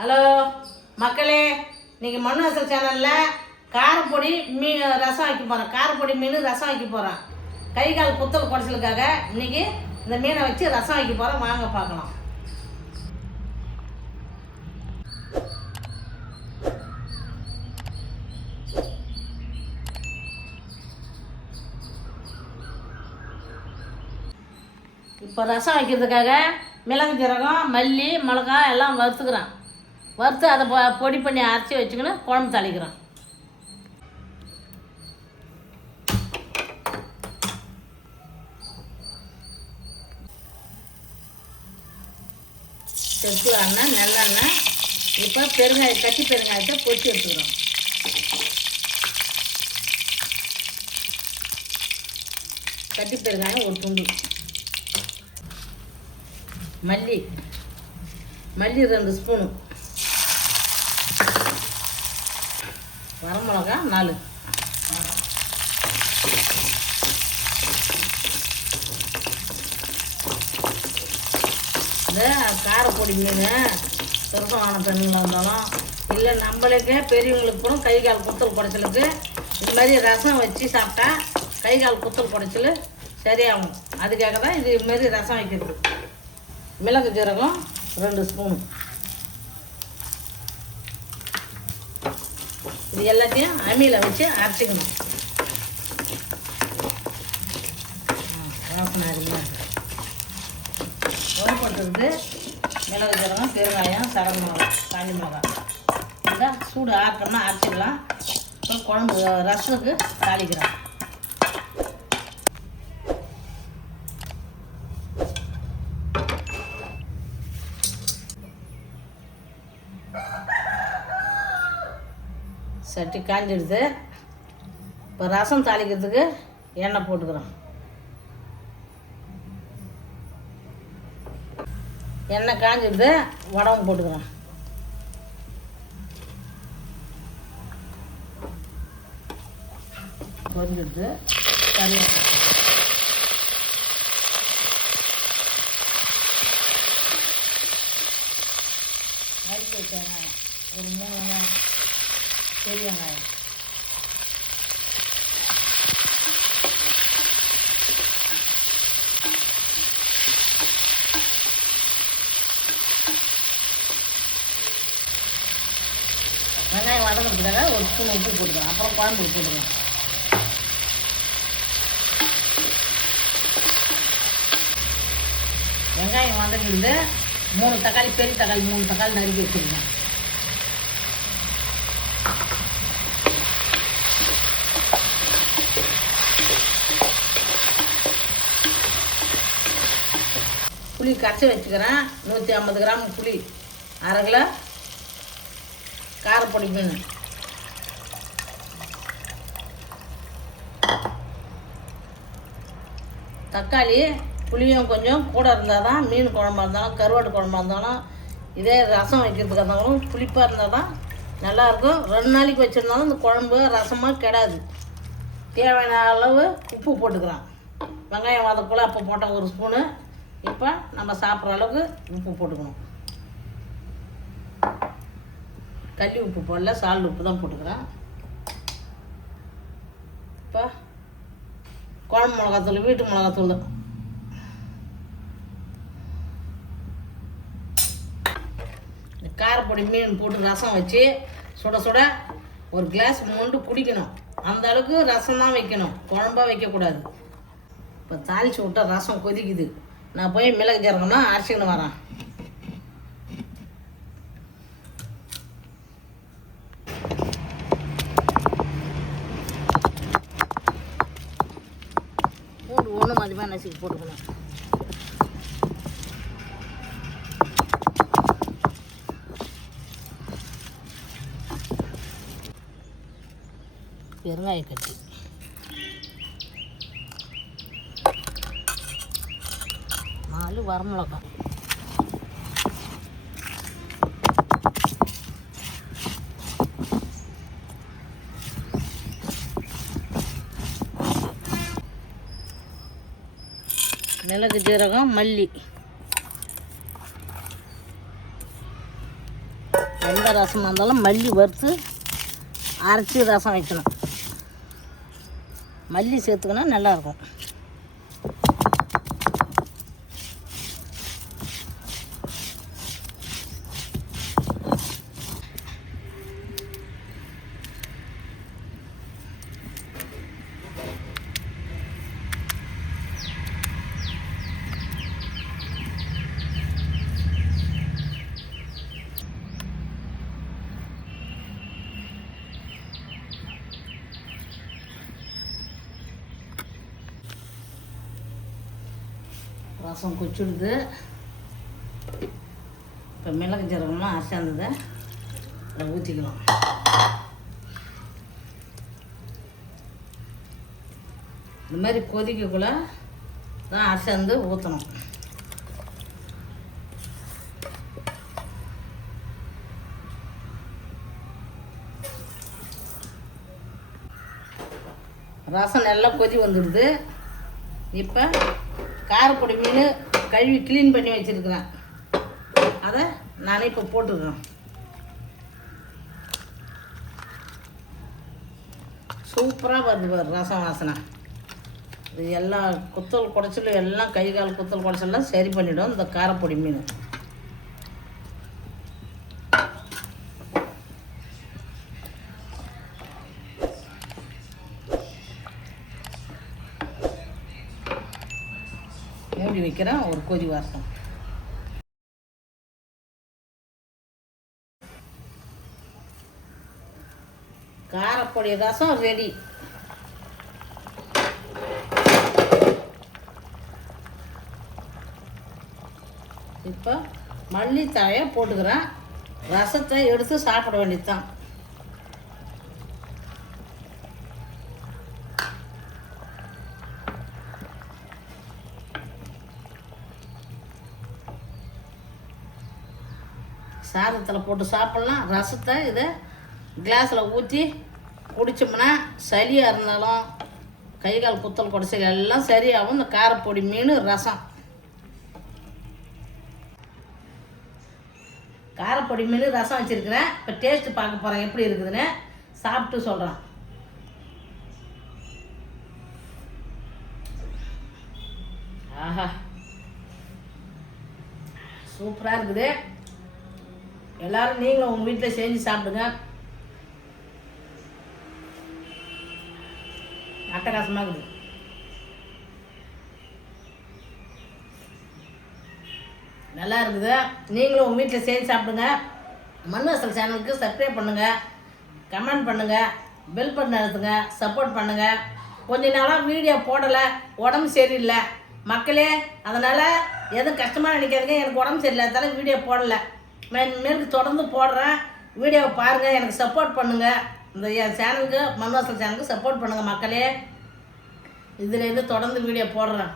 Hello மக்களே, நீங்கள் மண்ணு வாசல் சேனலில் காரப்பொடி மீன் ரசம் வைக்க போகிறேன். காரப்பொடி மீன் ரசம் வைக்க போகிறேன். கை கால் குத்தல் குறைச்சலுக்காக இன்றைக்கி இந்த மீனை வச்சு ரசம் வைக்க போகிறேன். வாங்க பார்க்கலாம். இப்போ ரசம் வைக்கிறதுக்காக மிளகு ஜீரகம் மல்லி மிளகாய் எல்லாம் வறுத்துக்கிறேன். வறுத்து அதை பொடி பண்ணி அரைச்சி வச்சுக்கின்னு குழம்பு தாளிக்கிறேன். செப்பு எண்ணெய் நல்லெண்ணெய். இப்போ பெருங்காயம் கட்டி பெருங்காயத்தை பொரிச்சு எடுத்துக்கிறோம். கட்டி பெருங்காயம் ஒரு துண்டு. மல்லி 2 ஸ்பூனு. வரமிளகா 4. இந்த காரப்பொடி மீன் பெருசமான பெண்களாக இருந்தாலும் இல்லை நம்மளுக்கே பெரியவங்களுக்கு கூட கை கால் குத்தல் குடைச்சலுக்கு இது மாதிரி ரசம் வச்சு சாப்பிட்டா கை கால் குத்தல் குடைச்சல் சரியாகும். அதுக்காக தான் இதுமாரி ரசம் வைக்கிறது. மிளகு ஜீரகம் 2 ஸ்பூன். இது எல்லாத்தையும் அம்மியில் வச்சு அரைச்சிக்கணும். வாசனை அருமையாக உணவுப்படுத்துறதுக்கு மிளகு ஜீரகம் பெருங்காயம் சடங்கு மிளகாய் காஞ்சி மிளகாய் இதான் சூடு ஆக்கணும்னா அரைச்சிக்கலாம். அப்புறம் குழம்பு ரசத்துக்கு தாளிக்கிறோம். சட்டி காஞ்சிடுது. இப்போ ரசம் தாளிக்கிறதுக்கு எண்ணெய் போட்டுக்கிறோம். எண்ணெய் காஞ்சிடுது. வடகம் போட்டுக்கிறோம். பொரிஞ்சிடுது. கறிவேப்பிலை நறுக்கி வச்ச வெங்காயம் ஒரு 3 வெங்காயம், பெரிய வெங்காயம், வெங்காயம் வதங்கிறதுக்காக ஒரு ஸ்பூன் உப்பு போட்டுக்கலாம். அப்புறம் குழம்பு போட்டுக்கலாம். வெங்காயம் வதங்கிடுது. 3 தக்காளி, பெரிய தக்காளி 3 தக்காளி நறுக்கி வச்சுருக்கேன். புளி கரைச்சி வச்சுக்கிறேன். 150 கிராம் புளி, 1/2 கிலோ காரப்பொடி மீன், தக்காளி புளியும் கொஞ்சம் கூட இருந்தால் தான் மீன் குழம்பா இருந்தாலும் கருவாட்டு குழம்பா இருந்தாலும் இதே ரசம் வைக்கிறதுக்காக இருந்தாலும் புளிப்பாக இருந்தால் தான் நல்லாயிருக்கும். 2 நாளைக்கு வச்சுருந்தாலும் இந்த குழம்பு ரசமாக கெடாது. தேவையான அளவு உப்பு போட்டுக்கிறேன். வெங்காயம் வதக்குள்ள அப்போ போட்டேன் 1 ஸ்பூனு. இப்போ நம்ம சாப்பிட்ற அளவுக்கு உப்பு போட்டுக்கணும். கல்லி உப்பு போடல, சால்ட் உப்பு தான் போட்டுக்கிறேன். இப்போ குழம்பு மிளகாத்தூள், வீட்டு மிளகாத்தூள், காரப்பொடி மீன் போட்டு ரசம் வச்சு சுட சுட ஒரு கிளாஸ் மொண்டு குடிக்கணும். அந்த அளவுக்கு ரசம் தான் வைக்கணும், குழம்பாக வைக்கக்கூடாது. இப்போ தாளித்து விட்டால் ரசம் கொதிக்குது. நான் போய் மிளகு ஜீரகம்னா அரைச்சிக்கின்னு வரேன். பூண்டு 1 மதியமாக நசுக்கி போட்டுக்கணும். பெருங்காய கட்டி, வரமிளகாய், மிளகு ஜீரகம் மல்லி, எந்த ரசமாக இருந்தாலும் மல்லி வறுத்து அரைச்சி ரசம் வைக்கணும். மல்லி சேர்த்துக்கினா நல்லாயிருக்கும். ரசம் கொச்சிடுது. இப்போ மிளகு ஜீரகம்லாம் அரைச்சாந்ததை அதை ஊற்றிக்கலாம். இந்த மாதிரி கொதிக்கக்குள்ள தான் அரைச்சாந்து ஊற்றணும். ரசம் நல்லா கொதி வந்துடுது. இப்போ காரப்பொடி மீன் கழுவி க்ளீன் பண்ணி வச்சுருக்கிறேன். அதை நானே இப்போ போட்டுக்கிறேன். சூப்பராக வருது ரசம் வாசனை. இது எல்லாம் குத்தல் குடைச்சலும் எல்லாம் கை கால் குத்தல் குடைச்சலாம் சரி பண்ணிவிடும் இந்த காரப்பொடி மீன். மூடி வைக்கிறேன் ஒரு கொதி வாசம். காரப்பொடி ரசம் ரெடி. இப்போ மல்லித்தழையை போட்டுக்கிறேன். ரசத்தை எடுத்து சாப்பிட வேண்டியது தான். சாதத்தில் போட்டு சாப்பிட்லாம். ரசத்தை இதை கிளாஸில் ஊற்றி குடித்தோம்னா சளியாக இருந்தாலும் கை கால் குத்தல் குடைச்சல் எல்லாம் சரியாகும். இந்த காரப்பொடி மீன் ரசம். காரப்பொடி மீன் ரசம் வச்சுருக்கிறேன். இப்போ டேஸ்ட்டு பார்க்க போகிறேன் எப்படி இருக்குதுன்னு. சாப்பிட்டு சொல்கிறேன். ஆஹா, சூப்பராக இருக்குது. எல்லோரும் நீங்களும் உங்கள் வீட்டில் செஞ்சு சாப்பிடுங்க. அட்டகாசமாக இருக்குது. நல்லா இருக்குது. நீங்களும் உங்கள் வீட்டில் செஞ்சு சாப்பிடுங்க. மண்வாசல் சேனலுக்கு சப்ஸ்கிரைப் பண்ணுங்கள், கமெண்ட் பண்ணுங்கள், பெல் பட்டன் அழுத்துங்க, சப்போர்ட் பண்ணுங்கள். கொஞ்ச நாளாக வீடியோ போடலை, உடம்பு சரியில்லை மக்களே. அதனால் எதுவும் கஷ்டமாக நினைக்காதுங்க. எனக்கு உடம்பு சரியில்லை, அதனால வீடியோ போடலை. மேற்கு தொடர்ந்து போடுறேன். வீடியோவை பாருங்கள், எனக்கு சப்போர்ட் பண்ணுங்கள். இந்த என் சேனலுக்கு மண்வாசல் சேனலுக்கு சப்போர்ட் பண்ணுங்கள் மக்களே. இதில் தொடர்ந்து வீடியோ போடுறேன்.